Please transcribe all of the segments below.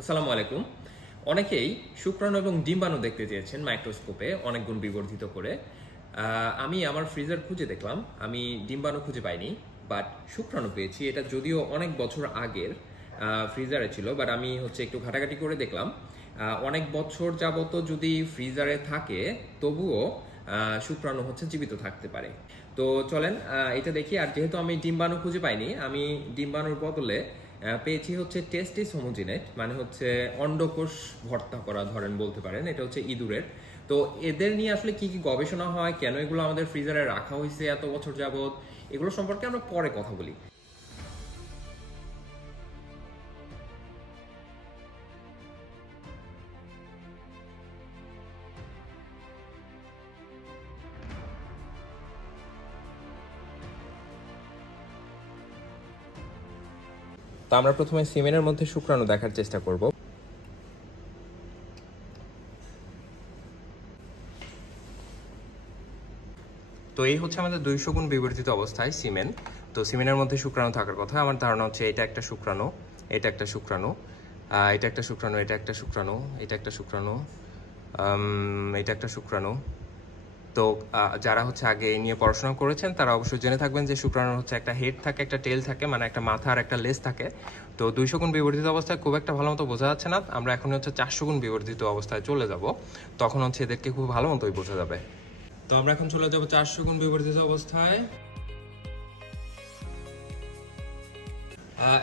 আসসালামু আলাইকুম। অনেকেই শুক্রাণু এবং ডিম্বাণু দেখতে চেয়েছেন মাইক্রোস্কোপে অনেক গুণ বিবর্ধিত করে। আমি আমার ফ্রিজার খুঁজে দেখলাম, আমি ডিম্বাণু খুঁজে পাইনি, বাট শুক্রাণু পেয়েছি। এটা যদিও অনেক বছর আগের ফ্রিজারে ছিল, বাট আমি একটু ঘাটাঘাটি করে দেখলাম অনেক বছর যাবত যদি ফ্রিজারে থাকে তবুও শুক্রাণু জীবিত থাকতে পারে। তো চলেন এটা দেখি। আর যেহেতু আমি ডিম্বাণু খুঁজে পাইনি, আমি ডিম্বাণুর বদলে পেয়েছি টেস্টিস হোমোজিনেট, মানে অন্ডকোষ ভর্তা করা, ধরেন বলতে পারেন। এটা ইঁদুরের। তো এদের নিয়ে আসলে কি কি গবেষণা হয়, কেন এগুলো আমাদের ফ্রিজারে রাখা হয়েছে এত বছর যাবত, এগুলো সম্পর্কে আমরা পরে কথা বলি। তো আমরা প্রথমে সিমেনের মধ্যে শুক্রাণু দেখার চেষ্টা করব। তো এই আমাদের 200 গুণ বিবর্ধিত অবস্থায় সিমেন। তো সিমেনের মধ্যে শুক্রাণু থাকার কথা। আমার ধারণা এটা একটা শুক্রাণু, এটা একটা শুক্রাণু, এটা একটা শুক্রাণু, এটা একটা শুক্রাণু, এটা একটা শুক্রাণু, এটা একটা শুক্রাণু। তো যারা আগে এই নিয়ে পড়াশোনা করেছেন তারা অবশ্যই জেনে থাকবেন যে শুক্রাণুর একটা হেড থাকে, একটা টেল থাকে, মানে একটা মাথা আর একটা লেজ থাকে। তো 200 গুণ বিবর্ধিত অবস্থায় খুব একটা ভালো মতো বোঝা যাচ্ছে না। আমরা এখন 400 গুণ বিবর্ধিত অবস্থায় চলে যাব, তখন এদেরকে খুব ভালো মতোই বোঝা যাবে। তো আমরা এখন চলে যাব 400 গুণ বিবর্ধিত অবস্থায়।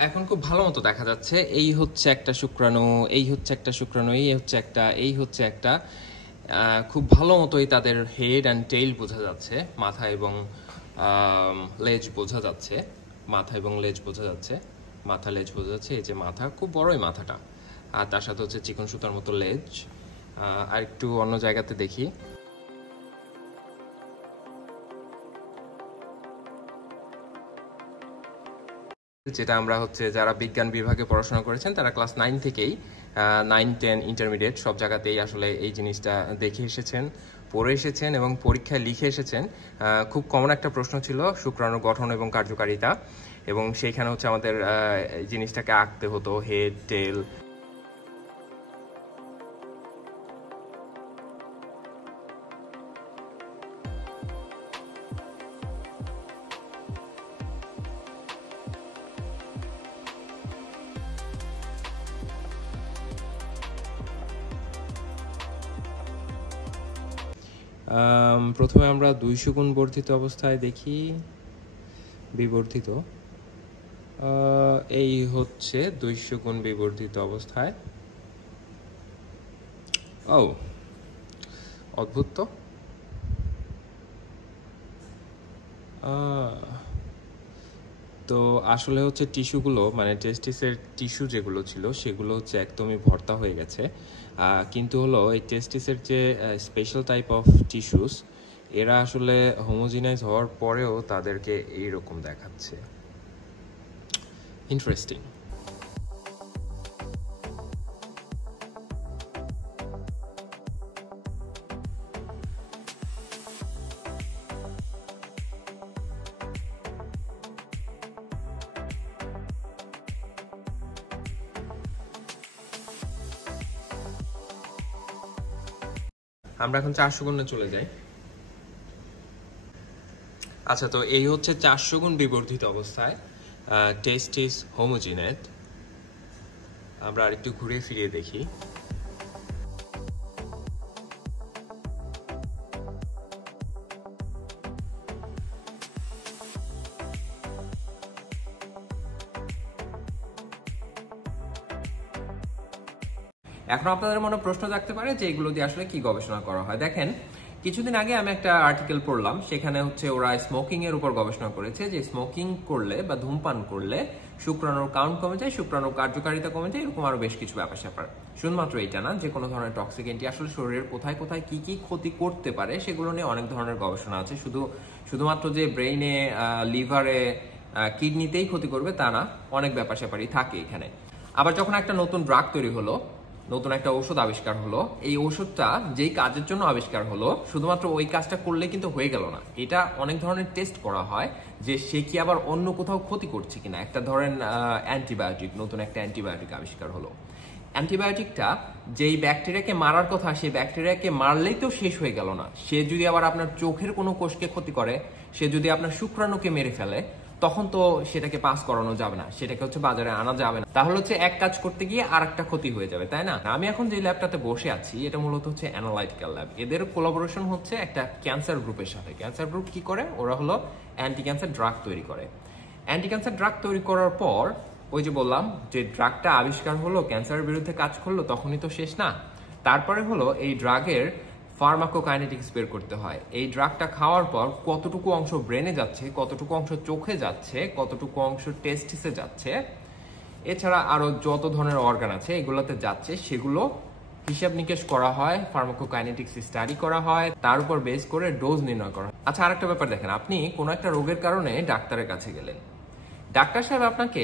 এখন খুব ভালো মতো দেখা যাচ্ছে। এই একটা শুক্রাণু, এই একটা শুক্রাণু, এই একটা খুব ভালো মতোই তাদের হেড অ্যান্ড টেইল বোঝা যাচ্ছে, মাথা এবং লেজ বোঝা যাচ্ছে, মাথা এবং লেজ বোঝা যাচ্ছে, মাথা লেজ বোঝা যাচ্ছে। এই যে মাথা, খুব বড়ই মাথাটা, আর তার সাথে চিকন সুতার মতো লেজ। আর একটু অন্য জায়গাতে দেখি। যেটা আমরা যারা বিজ্ঞান বিভাগে পড়াশোনা করেছেন তারা ক্লাস 9 থেকেই 9, 10 ইন্টারমিডিয়েট সব জায়গাতেই আসলে এই জিনিসটা দেখে এসেছেন, পড়ে এসেছেন এবং পরীক্ষায় লিখে এসেছেন। খুব কমন একটা প্রশ্ন ছিল শুক্রাণুর গঠন এবং কার্যকারিতা, এবং সেইখানে আমাদের জিনিসটাকে আঁকতে হতো, হেড, টেল। প্রথমে আমরা 200 গুণ বর্ধিত অবস্থায় দেখি। বিবর্ধিত, এই 200 গুণ বিবর্ধিত অবস্থায়। ও অদ্ভুত। তো তো আসলে টিস্যুগুলো, মানে টেস্টিসের টিস্যু যেগুলো ছিল সেগুলো একদমই ভর্তা হয়ে গেছে। কিন্তু এই টেস্টিসের যে স্পেশাল টাইপ অফ টিস্যুস, এরা আসলে হোমোজিনাইজ হওয়ার পরেও তাদেরকে এইরকম দেখাচ্ছে। ইন্টারেস্টিং। আমরা এখন 400 গুণে চলে যাই। আচ্ছা, তো এই 400 গুণ বিবর্ধিত অবস্থায় টেস্টিস হোমোজিনেট। আমরা আরেকটু ঘুরে ফিরিয়ে দেখি। এখন আপনাদের মনে প্রশ্ন থাকতে পারে যে এগুলো দিয়ে আসলে কি গবেষণা করা হয়। দেখেন, কিছুদিন আগে আমি একটা আর্টিকেল পড়লাম, সেখানে ওরা স্মোকিং এর উপর গবেষণা করেছে যে স্মোকিং করলে বা ধূমপান করলে শুক্রাণুর কাউন্ট কমে যায়, শুক্রাণুর কার্যকারিতা কমে যায়, এরকম আরো বেশ কিছু ব্যাপার স্যাপার। শুধুমাত্র এটা না, যে কোনো ধরনের টক্সিকেন্টি আসলে শরীরের কোথায় কোথায় কি কি ক্ষতি করতে পারে সেগুলো নিয়ে অনেক ধরনের গবেষণা আছে। শুধুমাত্র যে ব্রেইনে, লিভারে, কিডনিতেই ক্ষতি করবে তা না, অনেক ব্যাপার স্যাপারই থাকে এখানে। আবার যখন একটা নতুন ড্রাগ তৈরি হলো, নতুন একটা ঔষধ আবিষ্কার হলো, এই ওষুধটা যেই কাজের জন্য আবিষ্কার হলো শুধুমাত্র ওই কাজটা করলে কিন্তু হয়ে গেল না, এটা অনেক ধরনের টেস্ট করা হয় যে সে কি আবার অন্য কোথাও ক্ষতি করছে কিনা। একটা ধরেন অ্যান্টিবায়োটিক, নতুন একটা অ্যান্টিবায়োটিক আবিষ্কার হলো, অ্যান্টিবায়োটিকটা যেই ব্যাকটেরিয়াকে মারার কথা সেই ব্যাকটেরিয়াকে মারলেই তো শেষ হয়ে গেল না, সে যদি আবার আপনার চোখের কোনো কোষকে ক্ষতি করে, সে যদি আপনার শুক্রাণুকে মেরে ফেলে, তখন তো সেটাকে পাস করানো যাবে না, সেটাকে বাজারে আনা যাবে না। তাহলে এক কাজ করতে গিয়ে আর একটা ক্ষতি হয়ে যাবে, তাই না? আমি এখন যে ল্যাবটাতে বসে আছি এটা মূলত অ্যানালাইটিক্যাল ল্যাব। এদের কোলাবোরেশন একটা ক্যান্সার গ্রুপের সাথে। ক্যান্সার গ্রুপ কি করে? ওরা অ্যান্টি ক্যান্সার ড্রাগ তৈরি করে। অ্যান্টি ক্যান্সার ড্রাগ তৈরি করার পর ওই যে বললাম যে ড্রাগটা আবিষ্কার হলো, ক্যান্সারের বিরুদ্ধে কাজ করলো, তখনই তো শেষ না। তারপরে এই ড্রাগের ফার্মাকোকাইনেটিক্স বের করতে হয়। এই ড্রাগটা খাওয়ার পর কতটুকু অংশ ব্রেনে যাচ্ছে, কতটুকু অংশ চোখে যাচ্ছে, কতটুকু অংশ টেস্টিসে যাচ্ছে, এছাড়া আরো যত ধরনের অর্গান আছে এগুলোতে যাচ্ছে, সেগুলো হিসাব নিকেশ করা হয়, ফার্মাকোকাইনেটিক্স স্টাডি করা হয়, তার উপর বেস করে ডোজ নির্ণয় করা হয়। আচ্ছা, আরেকটা ব্যাপার দেখেন, আপনি কোনো একটা রোগের কারণে ডাক্তারের কাছে গেলেন, ডাক্তার সাহেব আপনাকে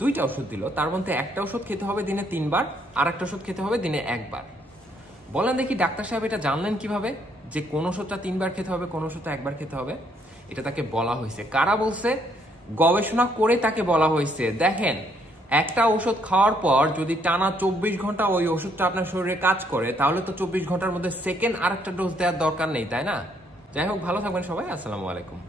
2টা ওষুধ দিল, তার মধ্যে একটা ওষুধ খেতে হবে দিনে 3 বার, আর একটা ওষুধ খেতে হবে দিনে 1 বার। বলেন দেখি ডাক্তার সাহেব এটা জানলেন কিভাবে যে কোন ওষুধটা 3 বার খেতে হবে, কোন ওষুধটা 1 বার খেতে হবে? এটা তাকে বলা হয়েছে। কারা বলছে? গবেষণা করে তাকে বলা হয়েছে। দেখেন, একটা ওষুধ খাওয়ার পর যদি টানা 24 ঘন্টা ওই ওষুধটা আপনার শরীরে কাজ করে, তাহলে তো 24 ঘন্টার মধ্যে সেকেন্ড আরেকটা ডোজ দেওয়ার দরকার নেই, তাই না? যাই হোক, ভালো থাকবেন সবাই। আসসালামু আলাইকুম।